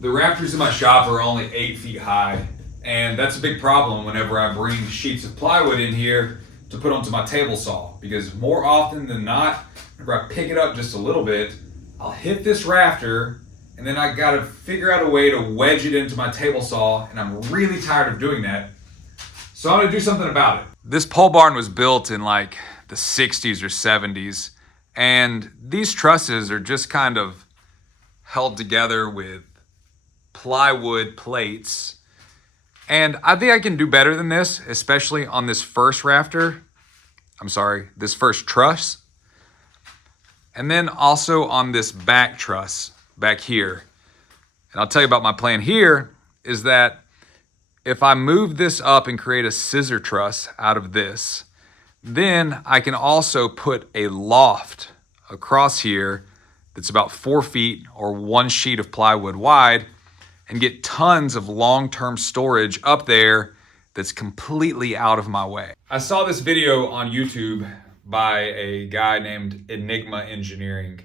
The rafters in my shop are only 8 feet high, and that's a big problem whenever I bring sheets of plywood in here to put onto my table saw, because more often than not, whenever I pick it up just a little bit, I'll hit this rafter, and then I gotta figure out a way to wedge it into my table saw, and I'm really tired of doing that. So I'm gonna do something about it. This pole barn was built in like the 60s or 70s, and these trusses are just kind of held together with plywood plates. And I think I can do better than this, especially on this first rafter. This first truss. And then also on this back truss back here. And I'll tell you about my plan here is that if I move this up and create a scissor truss out of this, then I can also put a loft across here that's about 4 feet or 1 sheet of plywood wide and get tons of long-term storage up there that's completely out of my way. I saw this video on YouTube by a guy named Enigma Engineering.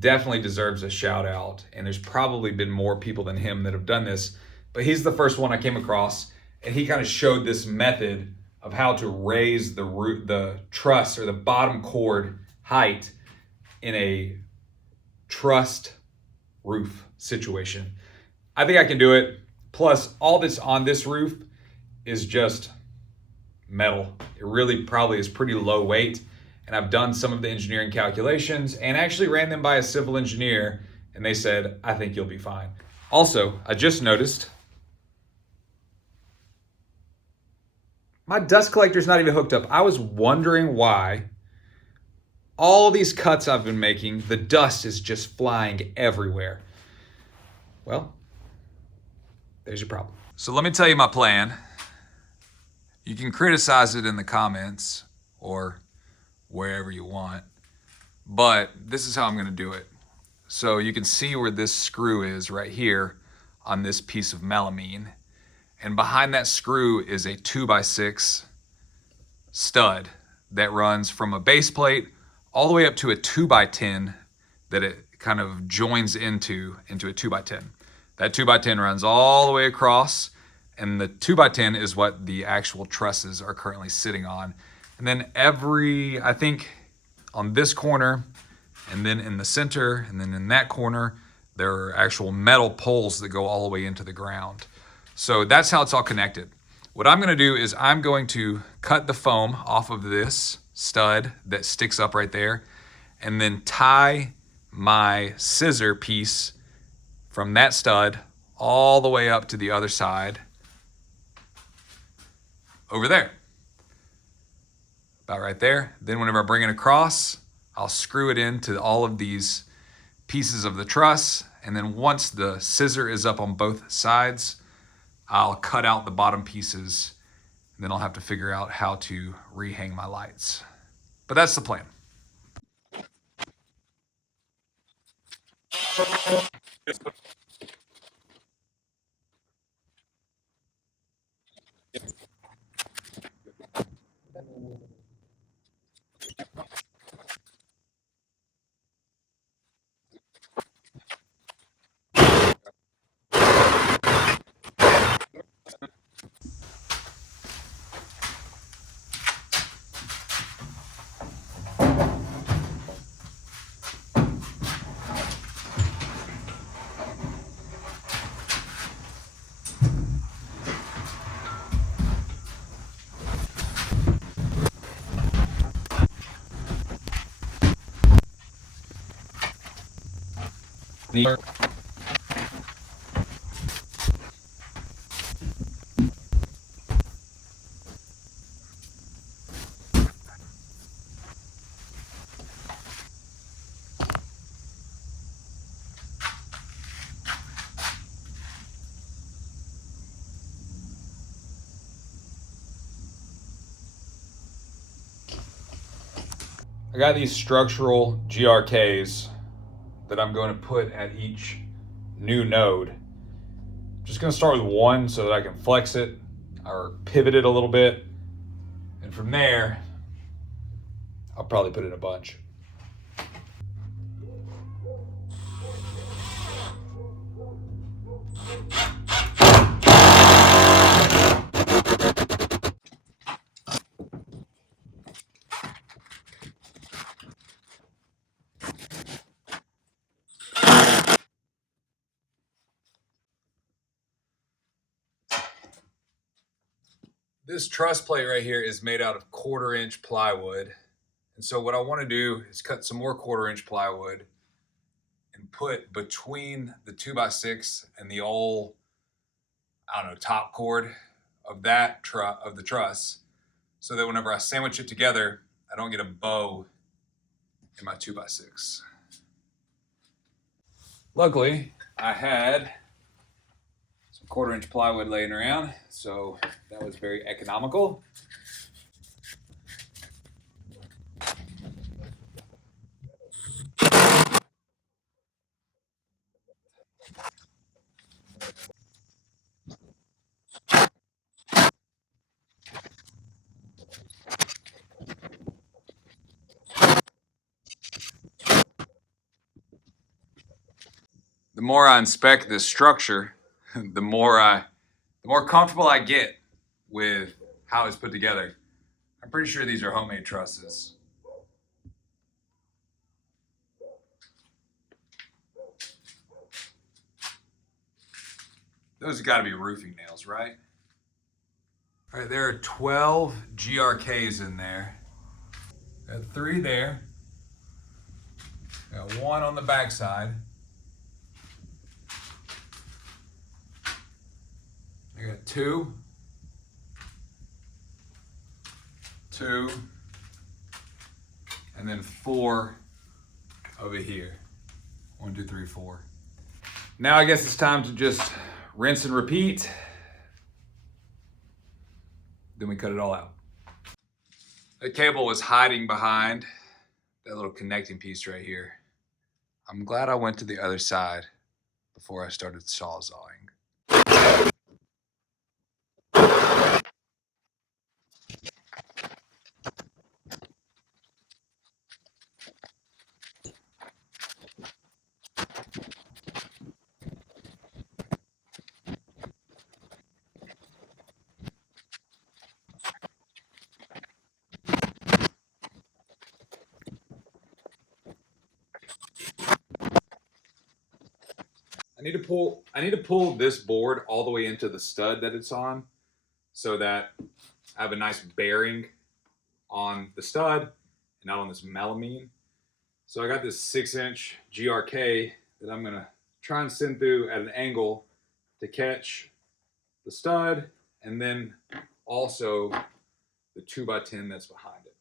Definitely deserves a shout out, and there's probably been more people than him that have done this, but he's the first one I came across, and he kind of showed this method of how to raise the truss or the bottom cord height in a trussed roof situation. I think I can do it. Plus, all that's on this roof is just metal. It really probably is pretty low weight. And I've done some of the engineering calculations and actually ran them by a civil engineer, and they said, I think you'll be fine. Also, I just noticed my dust collector's not even hooked up. I was wondering why all these cuts I've been making, the dust is just flying everywhere. Well, there's your problem. So let me tell you my plan. You can criticize it in the comments or wherever you want, but this is how I'm gonna do it. So you can see where this screw is right here on this piece of melamine. And behind that screw is a 2x6 stud that runs from a base plate all the way up to a 2x10 that it kind of joins into a 2x10. That 2x10 runs all the way across, and the 2x10 is what the actual trusses are currently sitting on. And then I think on this corner, and then in the center, and then in that corner, there are actual metal poles that go all the way into the ground. So that's how it's all connected. What I'm gonna do is I'm going to cut the foam off of this stud that sticks up right there, and then tie my scissor piece from that stud all the way up to the other side over there. About right there. Then whenever I bring it across, I'll screw it into all of these pieces of the truss, and then once the scissor is up on both sides, I'll cut out the bottom pieces, and then I'll have to figure out how to rehang my lights. But that's the plan. I got these structural GRKs that I'm going to put at each new node. I'm just going to start with one so that I can flex it or pivot it a little bit. And from there, I'll probably put in a bunch. This truss plate right here is made out of 1/4 inch plywood. And so what I want to do is cut some more 1/4 inch plywood and put between the 2x6 and the old, I don't know, top cord of that of the truss, so that whenever I sandwich it together, I don't get a bow in my 2x6. Luckily, I had some 1/4 inch plywood laying around, so that was very economical. The more I inspect this structure, the more comfortable I get with how it's put together. I'm pretty sure these are homemade trusses. Those have got to be roofing nails, right? All right, there are 12 GRKs in there. Got 3 there. Got 1 on the backside. I got 2, 2, and then 4 over here. 1, 2, 3, 4. Now I guess it's time to just rinse and repeat. Then we cut it all out. The cable was hiding behind that little connecting piece right here. I'm glad I went to the other side before I started sawzawing. I need to pull this board all the way into the stud that it's on, so that I have a nice bearing on the stud and not on this melamine. So I got this 6-inch GRK that I'm gonna try and send through at an angle to catch the stud, and then also the 2x10 that's behind it.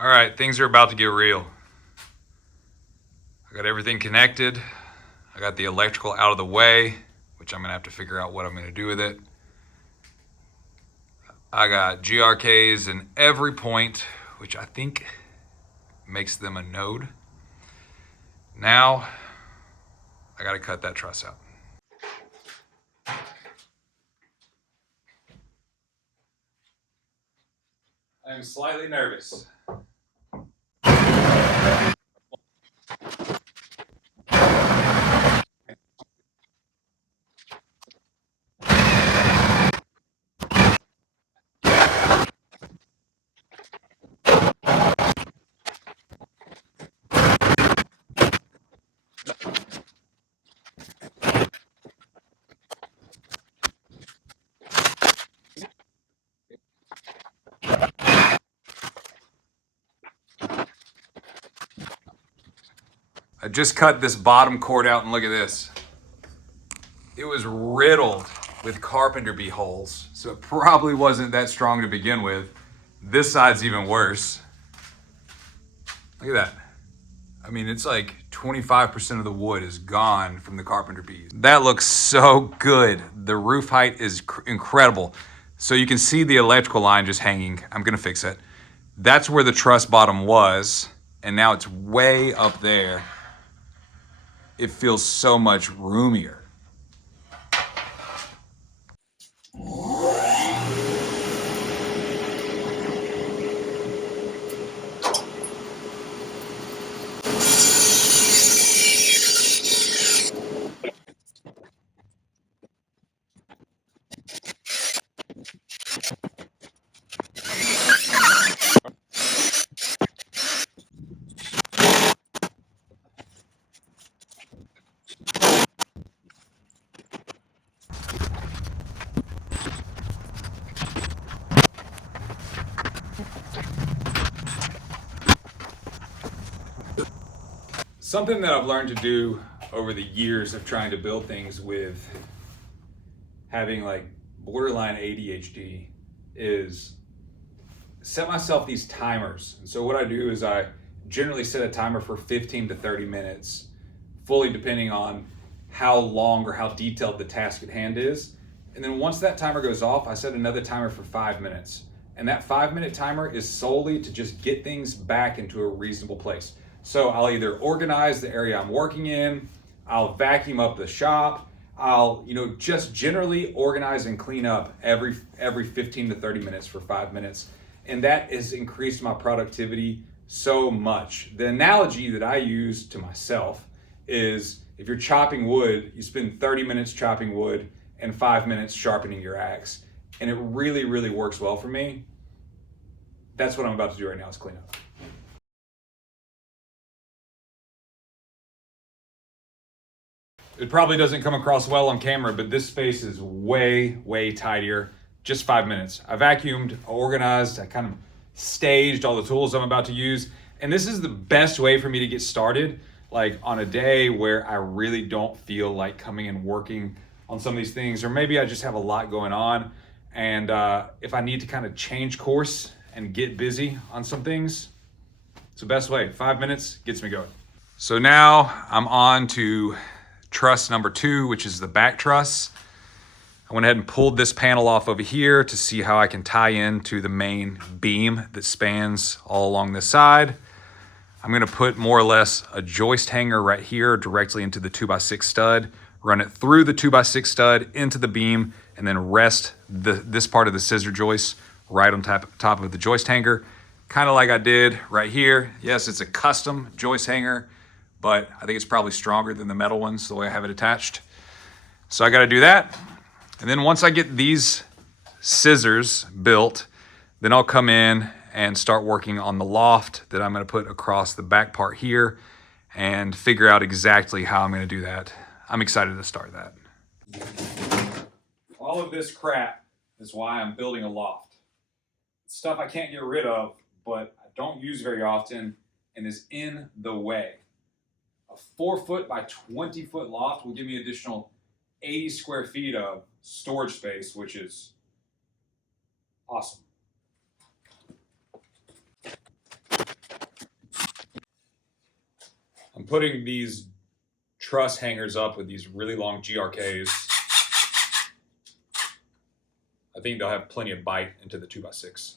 All right, things are about to get real. I got everything connected. I got the electrical out of the way, which I'm gonna have to figure out what I'm gonna do with it. I got GRKs in every point, which I think makes them a node. Now, I gotta cut that truss out. I am slightly nervous. I just cut this bottom cord out and look at this. It was riddled with carpenter bee holes, so it probably wasn't that strong to begin with. This side's even worse. Look at that. I mean, it's like 25% of the wood is gone from the carpenter bees. That looks so good. The roof height is incredible. So you can see the electrical line just hanging. I'm gonna fix it. That's where the truss bottom was, and now it's way up there. It feels so much roomier. Something that I've learned to do over the years of trying to build things with having like borderline ADHD is set myself these timers. And so what I do is I generally set a timer for 15 to 30 minutes, fully depending on how long or how detailed the task at hand is. And then once that timer goes off, I set another timer for 5 minutes. And that 5-minute timer is solely to just get things back into a reasonable place. So I'll either organize the area I'm working in, I'll vacuum up the shop, I'll just generally organize and clean up every 15 to 30 minutes for 5 minutes. And that has increased my productivity so much. The analogy that I use to myself is if you're chopping wood, you spend 30 minutes chopping wood and 5 minutes sharpening your axe. And it really, really works well for me. That's what I'm about to do right now is clean up. It probably doesn't come across well on camera, but this space is way, way tidier. Just 5 minutes. I vacuumed, organized, I kind of staged all the tools I'm about to use. And this is the best way for me to get started, like on a day where I really don't feel like coming and working on some of these things, or maybe I just have a lot going on. And if I need to kind of change course and get busy on some things, it's the best way. 5 minutes gets me going. So now I'm on to truss number 2, which is the back truss. I went ahead and pulled this panel off over here to see how I can tie into the main beam that spans all along this side. I'm gonna put more or less a joist hanger right here directly into the 2x6 stud, run it through the 2x6 stud into the beam, and then rest this part of the scissor joist right on top of the joist hanger, kind of like I did right here. Yes, it's a custom joist hanger, but I think it's probably stronger than the metal ones, the way I have it attached. So I gotta do that. And then once I get these scissors built, then I'll come in and start working on the loft that I'm gonna put across the back part here and figure out exactly how I'm gonna do that. I'm excited to start that. All of this crap is why I'm building a loft. It's stuff I can't get rid of, but I don't use very often and is in the way. A 4-foot by 20-foot loft will give me additional 80 square feet of storage space, which is awesome. I'm putting these truss hangers up with these really long GRKs. I think they'll have plenty of bite into the 2x6.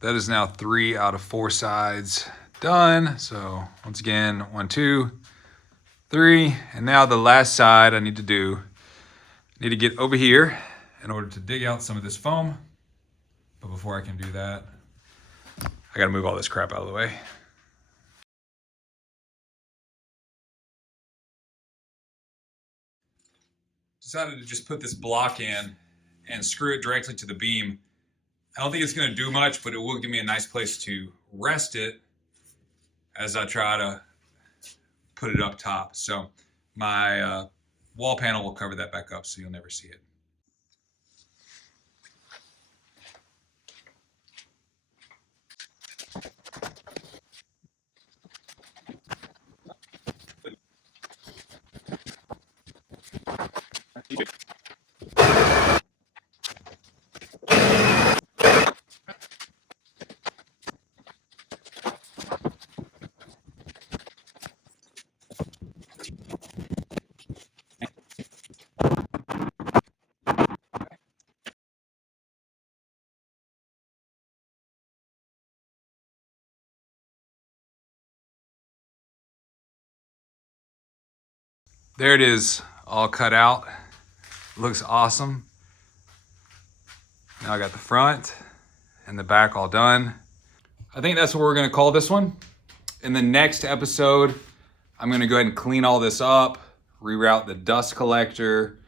That is now 3 out of 4 sides done. So once again, 1, 2, 3. And now the last side I need to get over here in order to dig out some of this foam. But before I can do that, I gotta move all this crap out of the way. Decided to just put this block in and screw it directly to the beam. I don't think it's gonna do much, but it will give me a nice place to rest it as I try to put it up top. So my wall panel will cover that back up so you'll never see it. There it is, all cut out. Looks awesome. Now I got the front and the back all done. I think that's what we're gonna call this one. In the next episode, I'm gonna go ahead and clean all this up, reroute the dust collector,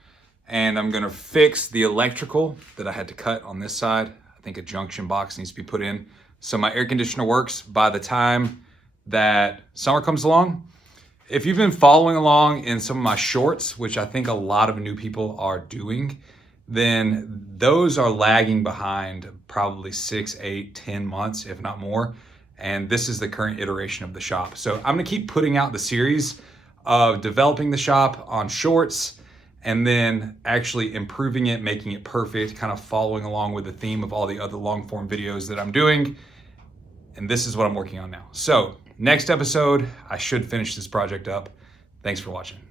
and I'm gonna fix the electrical that I had to cut on this side. I think a junction box needs to be put in so my air conditioner works by the time that summer comes along. If you've been following along in some of my shorts, which I think a lot of new people are doing, then those are lagging behind probably 6, 8, 10 months, if not more. And this is the current iteration of the shop. So I'm gonna keep putting out the series of developing the shop on shorts and then actually improving it, making it perfect, kind of following along with the theme of all the other long form videos that I'm doing. And this is what I'm working on now. So next episode, I should finish this project up. Thanks for watching.